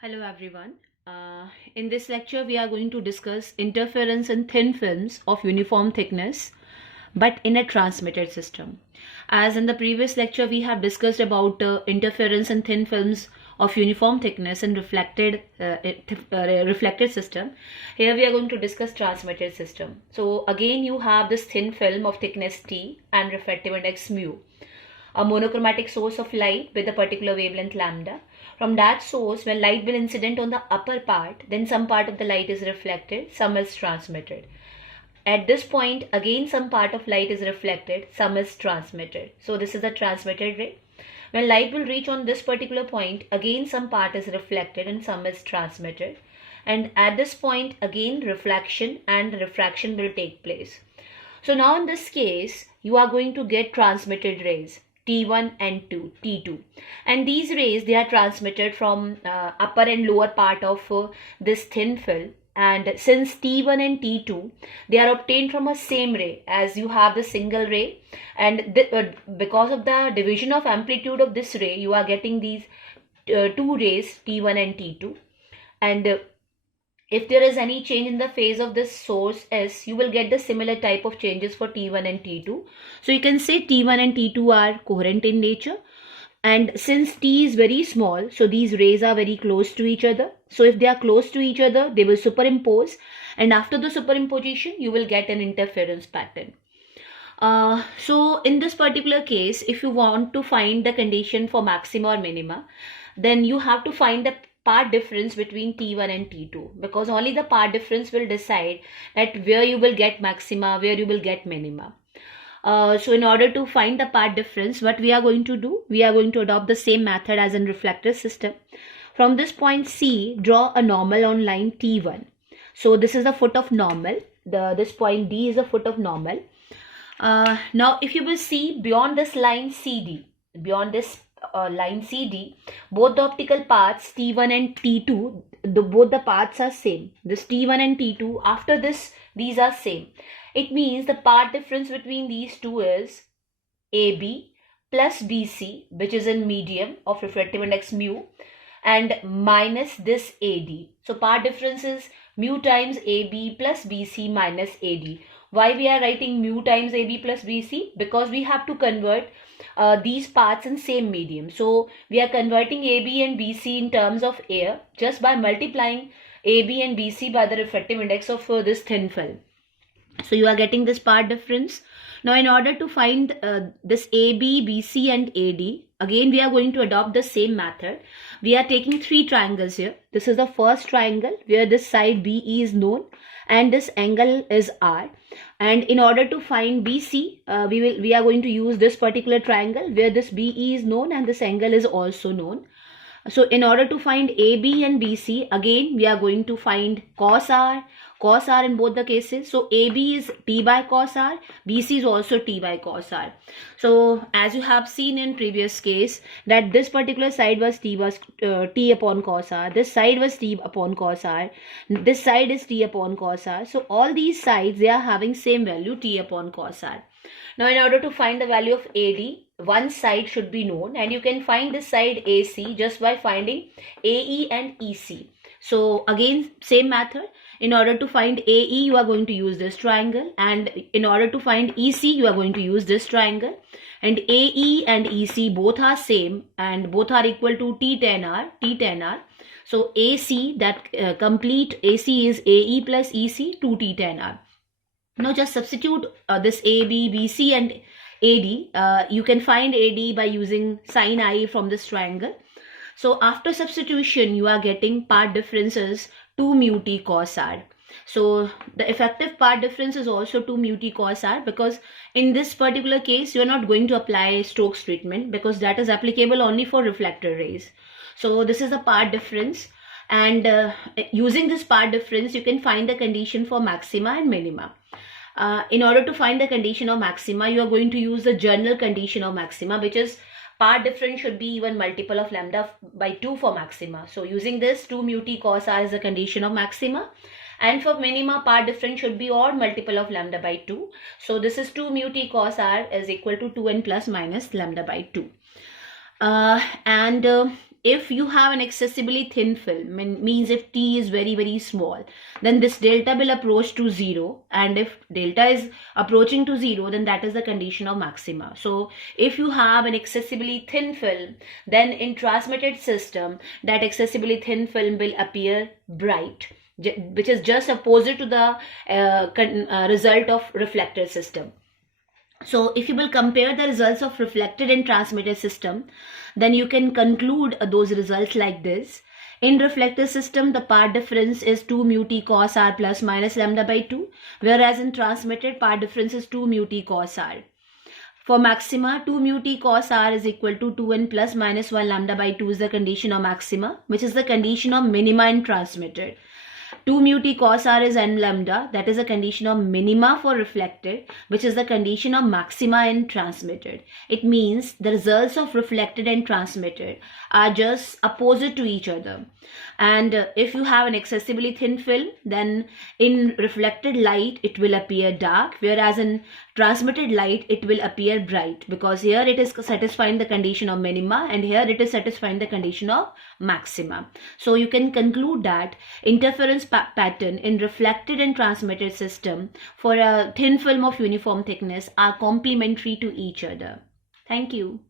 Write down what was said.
Hello everyone. In this lecture, we are going to discuss interference in thin films of uniform thickness, but in a transmitted system. As in the previous lecture, we have discussed about interference in thin films of uniform thickness and reflected system. Here we are going to discuss transmitted system. So again, you have this thin film of thickness T and refractive index mu, a monochromatic source of light with a particular wavelength lambda. From that source, when light will incident on the upper part, then some part of the light is reflected, some is transmitted. At this point, again some part of light is reflected, some is transmitted. So this is the transmitted ray. When light will reach on this particular point, again some part is reflected and some is transmitted. And at this point, again reflection and refraction will take place. So now in this case, you are going to get transmitted rays. T1 and T2, and these rays, they are transmitted from upper and lower part of this thin film, and since T1 and T2, they are obtained from a same ray, as you have the single ray, and because of the division of amplitude of this ray, you are getting these two rays, T1 and T2, and if there is any change in the phase of this source S, you will get the similar type of changes for T1 and T2. So you can say T1 and T2 are coherent in nature. And since T is very small, so these rays are very close to each other. So if they are close to each other, they will superimpose. And after the superimposition, you will get an interference pattern. So in this particular case, if you want to find the condition for maxima or minima, then you have to find the part difference between T1 and T2, because only the part difference will decide that where you will get maxima, where you will get minima. So in order to find the part difference, what we are going to do, we are going to adopt the same method as in reflector system. From this point C, draw a normal on line T1. So this is the foot of normal. This point D is the foot of normal. Now if you will see beyond this line CD, beyond this line CD, both the optical paths T1 and T2, both the paths are same. This T1 and T2, after this, these are same. It means the path difference between these two is AB plus BC, which is in medium of refractive index mu, and minus this AD. So path difference is mu times AB plus BC minus AD. Why we are writing mu times AB plus BC? Because we have to convert these parts in same medium. So we are converting AB and BC in terms of air just by multiplying AB and BC by the refractive index of this thin film. So you are getting this part difference. Now in order to find this AB, BC and AD, again we are going to adopt the same method. We are taking three triangles here. This is the first triangle where this side BE is known and this angle is R. And in order to find BC, we are going to use this particular triangle where this BE is known and this angle is also known. So in order to find AB and BC, again we are going to find cos R in both the cases. So AB is T by cos R, BC is also T by cos R. So as you have seen in previous case that this particular side was T upon cos R, this side was T upon cos R, this side is T upon cos R. So all these sides, they are having same value T upon cos R. Now in order to find the value of AD, one side should be known, and you can find this side AC just by finding AE and EC. So again same method. In order to find AE, you are going to use this triangle, and in order to find EC, you are going to use this triangle. And AE and EC both are same and both are equal to T tan R. So AC, that complete AC is AE plus EC, 2 T tan R. Now just substitute this AB, BC and AD. You can find AD by using sin I from this triangle. So after substitution, you are getting part differences 2 mu T cos R. So the effective part difference is also 2 mu T cos R, because in this particular case, you are not going to apply Stokes treatment because that is applicable only for reflector rays. So this is the part difference. And using this part difference, you can find the condition for maxima and minima. In order to find the condition of maxima, you are going to use the general condition of maxima, which is part difference should be even multiple of lambda by 2 for maxima. So using this, 2 mu T cos R is the condition of maxima. And for minima, part difference should be odd multiple of lambda by 2. So this is 2 mu T cos R is equal to 2n plus minus lambda by 2. if you have an excessively thin film, means if T is very, very small, then this delta will approach to 0. And if delta is approaching to 0, then that is the condition of maxima. So if you have an excessively thin film, then in transmitted system, that excessively thin film will appear bright, which is just opposite to the result of reflected system. So if you will compare the results of reflected and transmitted system, then you can conclude those results like this. In reflected system, the path difference is 2 mu t cos r plus minus lambda by 2, whereas in transmitted, path difference is 2 mu t cos r. For maxima, 2 mu t cos r is equal to 2n plus minus 1 lambda by 2 is the condition of maxima, which is the condition of minima in transmitted. 2 mu t cos r is n lambda, that is a condition of minima for reflected, which is the condition of maxima in transmitted. It means the results of reflected and transmitted are just opposite to each other. And if you have an excessively thin film, then in reflected light it will appear dark, whereas in transmitted light it will appear bright, because here it is satisfying the condition of minima and here it is satisfying the condition of maxima. So you can conclude that interference pattern in reflected and transmitted system for a thin film of uniform thickness are complementary to each other. Thank you.